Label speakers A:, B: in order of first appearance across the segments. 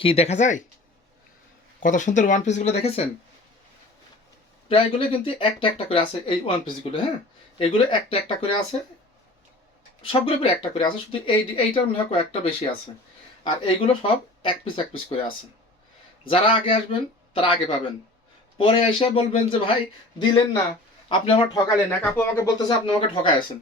A: কি দেখা যায়? কত সুন্দর ওয়ান পিসগুলো দেখেছেন? প্রায়গুলো কিন্তু একটা একটা করে আছে এই ওয়ান পিসগুলো হ্যাঁ? এইগুলো একটা একটা করে আছে। সবগুলো করে একটা করে আছে, শুধু এই এইটার মনে হয় কয়েকটা বেশি আছে। আর এইগুলো সব এক পিস এক পিস করে আছে। যারা আগে আসবেন, তারা আগে পাবেন। পরে এসে বলবেন যে, ভাই, দিলেন না। আপনি আমার ঠকালেন না। কাকু আমাকে বলতেছে, আপনি আমাকে ঠকায় আছেন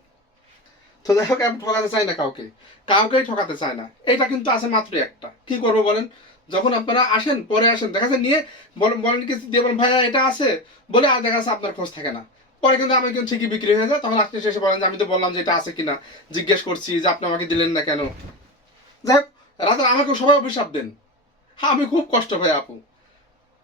A: তো যাই হোক আমি ঠকাতে চাই না কাউকে। কাউকেই ঠকাতে চায় না। এটা কিন্তু আছে মাত্র একটা। কি করব বলেন? যখন আপনারা আসেন, পরে আসেন, দেখা যাচ্ছে নিয়ে বলেন বলেন কি, দিয়ে বলেন, ভাইয়া, এটা আছে? বলে আর দেখা যাচ্ছে আপনার খোঁজ থাকে না। পরে কিন্তু আমি কিন্তু ঠিকই বিক্রি হয়ে যায়, তখন আপনি শেষে বলেন যে, আমি তো বললাম যে, এটা আছে কিনা। জিজ্ঞেস করছি যে, আপনি আমাকে দিলেন না কেন? যাই হোক, রাতে আমাকে সবাই অভিশাপ দেন। হ্যাঁ আমি খুব কষ্ট পাই আপু।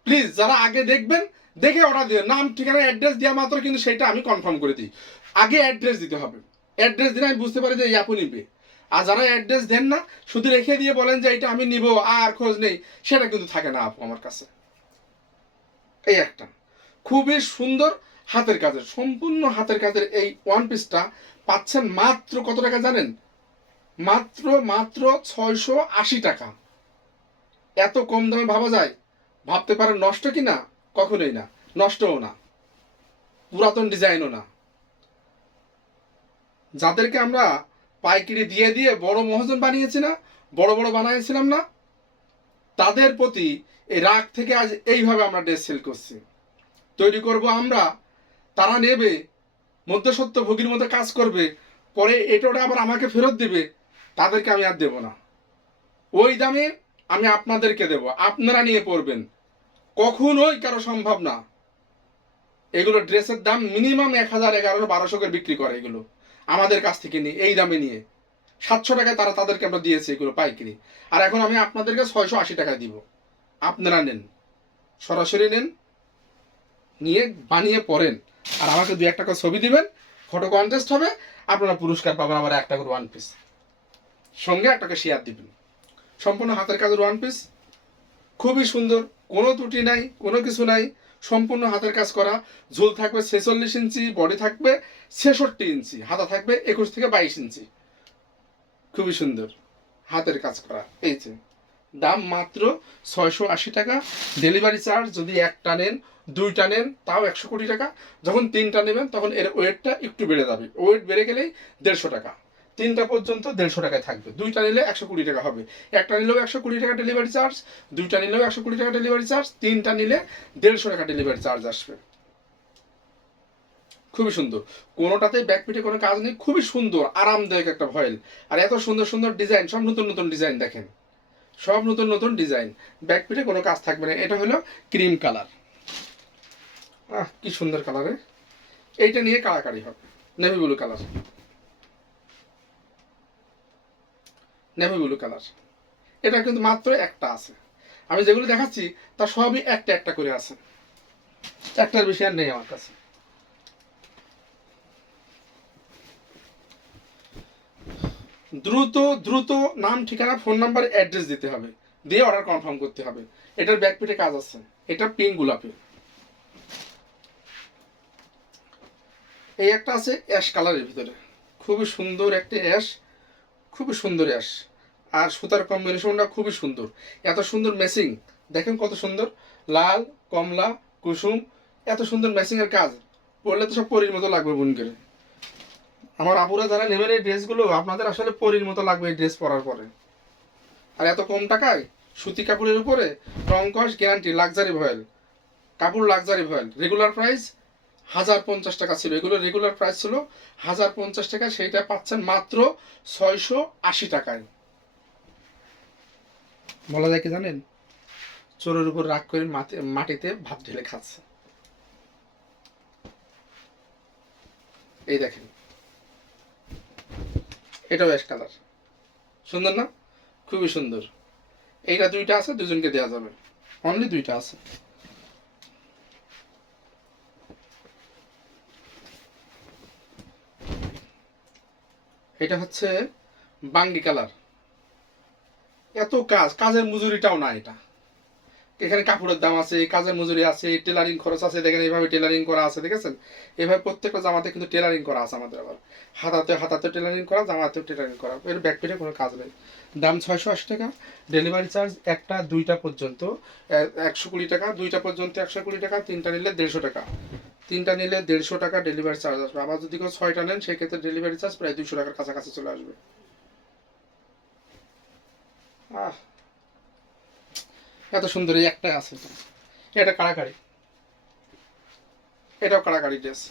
A: প্লিজ, যারা আগে দেখবেন, দেখে অর্ডার দিবেন নাম, ঠিকানা, অ্যাড্রেস দেওয়া মাত্র কিন্তু সেটা আমি কনফার্ম করে দিই। আগে অ্যাড্রেস দিতে হবে। অ্যাড্রেস দিলে আমি বুঝতে পারি যে এই আপু নিবে। আর যারা অ্যাড্রেস দেন না, শুধু রেখে দিয়ে বলেন যে এটা আমি নিব, আর খোঁজ নেই, সেটা কিন্তু থাকে না আপু আমার কাছে। এই একটা। খুবই সুন্দর হাতের কাজের, সম্পূর্ণ হাতের কাজের এই ওয়ান পিসটা পাচ্ছেন মাত্র কত টাকা জানেন? মাত্র মাত্র ছয়শো আশি টাকা। এত কম দামে ভাবা যায়? ভাবতে পারেন নষ্ট কি না কখনোই না। নষ্টও না। পুরাতন ডিজাইনও না। যাদেরকে আমরা পাইকারি দিয়ে দিয়ে বড় মহাজন বানিয়েছি না, বড় বড় বানিয়েছিলাম না, তাদের প্রতি এই রাগ থেকে আজ এইভাবে আমরা ড্রেস সেল করছি। তৈরি করব আমরা, তারা নেবে, মধ্যসত্ত্ব ভোগীর মতো কাজ করবে, পরে এটা ওটা আবার আমাকে ফেরত দিবে, তাদেরকে আমি আর দেব না। ওই দামে আমি আপনাদেরকে দেব, আপনারা নিয়ে পড়বেন। কখনোই কারও সম্ভব না। এগুলো ড্রেসের দাম মিনিমাম এক হাজার এগারোশো বারোশো করে বিক্রি করে এগুলো। আমাদের কাছ থেকে নিয়ে, এই দামে নিয়ে। সাতশো টাকায় তারা তাদেরকে আমরা দিয়েছি এগুলো পাইকারি। আর এখন আমি আপনাদেরকে ছয়শো আশি টাকায় দিব। আপনারা নেন। সরাসরি নেন, নিয়ে বানিয়ে পড়েন। আর আমাকে দু এক টাকা ছবি দিবেন ফটো কন্টেস্ট হবে, আপনারা পুরস্কার পাবেন আমার একটা করে ওয়ান পিস সঙ্গে একটাকে শেয়ার দিবেন। সম্পূর্ণ হাতের কাজের ওয়ান পিস খুবই সুন্দর, কোনো ত্রুটি নাই, কোনো কিছু নাই। সম্পূর্ণ হাতের কাজ করা, ঝোল থাকবে ছেচল্লিশ ইঞ্চি, বডি থাকবে ছেষট্টি ইঞ্চি, হাতা থাকবে একুশ থেকে বাইশ ইঞ্চি। খুবই সুন্দর হাতের কাজ করা, এই যে। দাম মাত্র ছয়শো আশি টাকা, ডেলিভারি চার্জ যদি একটা নেন, দুইটা নেন, তাও একশো কোটি টাকা। যখন তিনটা নেবেন, তখন এর ওয়েটটা একটু বেড়ে যাবে। ওয়েট বেড়ে গেলেই দেড়শো টাকা। তিনটা পর্যন্ত দেড়শো টাকায় থাকবে। দুইটা নিলে একশো কুড়ি টাকা হবে। একটা নিলেও একশো কুড়ি টাকা ডেলিভারি চার্জ দুইটা নিলেও একশো কুড়ি টাকা ডেলিভারি চার্জ তিনটা নিলে দেড়শো টাকা ডেলিভারি চার্জ আসবে। খুবই সুন্দর। কোনোটাতে ব্যাকপিটে কোনো কাজ নেই, খুবই সুন্দর, আরামদায়ক একটা ভয়েল আর এত সুন্দর সুন্দর ডিজাইন সব নতুন নতুন ডিজাইন দেখেন। সব নতুন নতুন ডিজাইন ব্যাকপিটে কোনো কাজ থাকবে না। এটা হলো ক্রিম কালার আহ, কি সুন্দর কালারে এইটা নিয়ে কাড়াকাড়ি হবে। Navy blue colour navy blue colour. এটা কিন্তু মাত্র একটা আছে। আমি যেগুলো দেখাচ্ছি, তা সবই একটা একটা করে আছে। একটার বেশি আর নেই আমার কাছে। দ্রুত দ্রুত নাম, ঠিকানা, ফোন নাম্বার, অ্যাড্রেস দিতে হবে। দিয়ে অর্ডার কনফার্ম করতে হবে। এটার ব্যাকপিটে কাজ আছে। এটা পিঙ্ক গোলাপি। এই একটা আছে অ্যাশ কালারের ভিতরে। খুবই সুন্দর একটা অ্যাশ খুবই সুন্দর অ্যাশ আর সুতার কম্বিনেশনটা খুবই সুন্দর। এত সুন্দর ম্যাচিং দেখেন কত সুন্দর। লাল, কমলা, কুসুম, এত সুন্দর ম্যাচিংয়ের কাজ। পরলে তো সব পরীর মতো লাগবে বোন করে আমার আপুরা যারা নেবেন এই ড্রেসগুলো আপনাদের আসলে পরীর মতো লাগবে এই ড্রেস পরার পরে। আর এত কম টাকায় সুতি কাপড়ের উপরে রং কস গ্যারান্টি লাক্সারি ভয়েল। কাপড় লাক্সারি ভয়েল। রেগুলার প্রাইস হাজার পঞ্চাশ টাকা ছিল। এগুলো রেগুলার প্রাইস ছিল। হাজার পঞ্চাশ টাকা সেইটা পাচ্ছেন মাত্র ছয়শো আশি টাকায়। বলা যায় কি জানেন? চোরের উপর রাগ করে মাটিতে ভাত ঢেলে খাচ্ছে। এই দেখেন। এটাও অ্যাশ কালার সুন্দর না? খুবই সুন্দর। এইটা দুইটা আছে, দুজনকে দেওয়া যাবে। অনলি দুইটা আছে। এটা হচ্ছে বাঙ্গি কালার। এত কাজ, কাজের মজুরিটাও না এটা। এখানে কাপড়ের দাম আছে, কাজের মজুরি আছে টেলারিং খরচ আছে, দেখেন এইভাবে টেলারিং করা আছে, দেখেছেন? এভাবে প্রত্যেকটা জামাতে কিন্তু টেলারিং করা আছে আমাদের আবার। হাতাতে হাতাতে টেলারিং করা, জামাতেও টেলারিং করা। এর ব্যাক পেটে কোনো কাজ নেই। দাম ছয়শো আশি টাকা ডেলিভারি চার্জ একটা দুইটা পর্যন্ত একশো কুড়ি টাকা, দুইটা পর্যন্ত একশো কুড়ি টাকা, তিনটা নিলে দেড়শো টাকা। তিনটা নিলে দেড়শো টাকা ডেলিভারি চার্জ আসবে। আবার যদি কেউ ছয়টা নেন, সেক্ষেত্রে ডেলিভারি চার্জ প্রায় দুশো টাকার কাছাকাছি চলে আসবে। আহ! এত সুন্দর এই একটাই আছে এটা। কাড়াকাড়ি এটাও কাড়াকাড়ি ড্রেস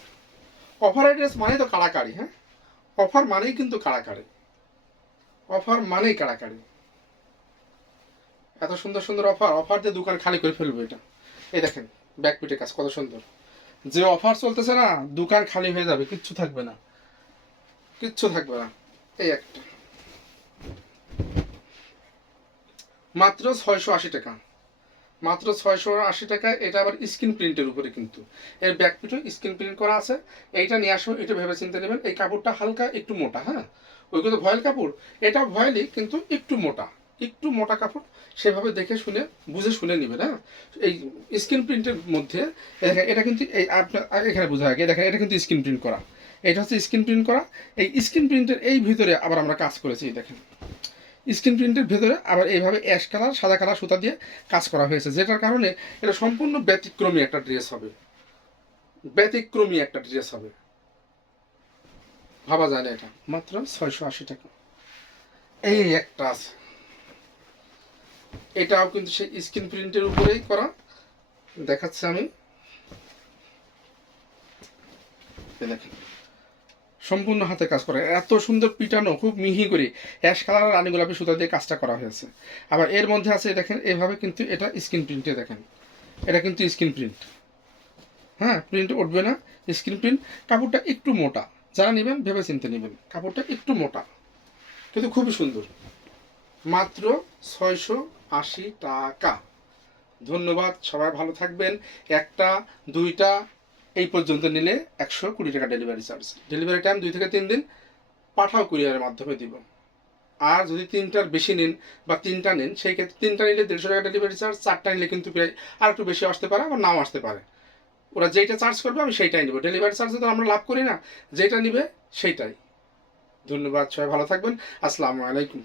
A: অফার ড্রেস মানে তো কাড়াকাড়ি হ্যাঁ? অফার মানেই কিন্তু কাড়াকাড়ি অফার মানেই কাড়াকাড়ি এত সুন্দর সুন্দর অফার অফার দিয়ে দোকান খালি করে ফেলব এটা। এই দেখেন ব্যাকপিটের কাজ, কত সুন্দর। যে অফার চলতেছে না, দোকান খালি হয়ে যাবে, কিচ্ছু থাকবে না। কিচ্ছু থাকবে না। এই একটা। মাত্র ছয়শো আশি টাকা। মাত্র ছয়শো আশি টাকা, এটা আবার স্ক্রিন প্রিন্টের উপরে কিন্তু। এর ব্যাক পিঠে স্ক্রিন প্রিন্ট করা আছে। এইটা নিয়ে আসবে, এটা ভেবে চিন্তা নেবেন। এই কাপড়টা হালকা, একটু মোটা হ্যাঁ? ওইগুলো ভয়েল কাপড়, এটা ভয়েলই কিন্তু একটু মোটা। একটু মোটা কাপড় সেভাবে দেখে শুনে, বুঝে শুনে নেবেন হ্যাঁ? এই স্ক্রিন প্রিন্টের মধ্যে এটা কিন্তু এই আপনার এখানে বোঝা যায় দেখেন, এটা কিন্তু স্ক্রিন প্রিন্ট করা। এটা হচ্ছে স্ক্রিন প্রিন্ট করা। এই স্ক্রিন প্রিন্টের এই ভিতরে আবার আমরা কাজ করেছি দেখেন। স্ক্রিন প্রিন্টের ভেতরে আবার এইভাবে অ্যাশ কালার, সাদা কালার, সুতা দিয়ে কাজ করা হয়েছে, যেটার কারণে এটা সম্পূর্ণ ব্যতিক্রমী একটা ড্রেস হবে। ব্যতিক্রমী একটা ড্রেস হবে। ভাবা যায় না এটা। মাত্র ছয়শো আশি টাকা। এই একটা আছে। এটাও কিন্তু সেই স্ক্রিন প্রিন্টের উপরেই করা। দেখাচ্ছি আমি। দেখেন। সম্পূর্ণ হাতে কাজ করা। এত সুন্দর পিটানো, খুব মিহি করে। অ্যাশ কালার রানী গোলাপি সুতা দিয়ে কাজটা করা হয়েছে। আবার এর মধ্যে আছে, দেখেন, এভাবে কিন্তু এটা স্ক্রিন প্রিন্টে দেখেন। এটা কিন্তু স্ক্রিন প্রিন্ট। হ্যাঁ প্রিন্ট উঠবে না, স্ক্রিন প্রিন্ট। কাপড়টা একটু মোটা। যারা নেবেন ভেবে চিনতে নেবেন। কাপড়টা একটু মোটা। কিন্তু খুবই সুন্দর। মাত্র ছয়শো আশি টাকা। ধন্যবাদ, সবাই ভালো থাকবেন। একটা, দুইটা, এই পর্যন্ত নিলে একশো কুড়ি টাকা ডেলিভারি চার্জ ডেলিভারি টাইম দুই থেকে তিন দিন, পাঠাও কুরিয়ারের মাধ্যমে দিব। আর যদি তিনটার বেশি নিন বা তিনটা নিন, সেই ক্ষেত্রে তিনটা নিলে দেড়শো টাকা ডেলিভারি চার্জ চারটা নিলে কিন্তু প্রায় আর একটু বেশি আসতে পারে, আবার নাও আসতে পারে। ওরা যেইটা চার্জ করবে, আমি সেইটাই নেব। ডেলিভারি চার্জে তো আমরা লাভ করি না যেটা নিবে সেইটাই। ধন্যবাদ, সবাই ভালো থাকবেন। আসসালামু আলাইকুম।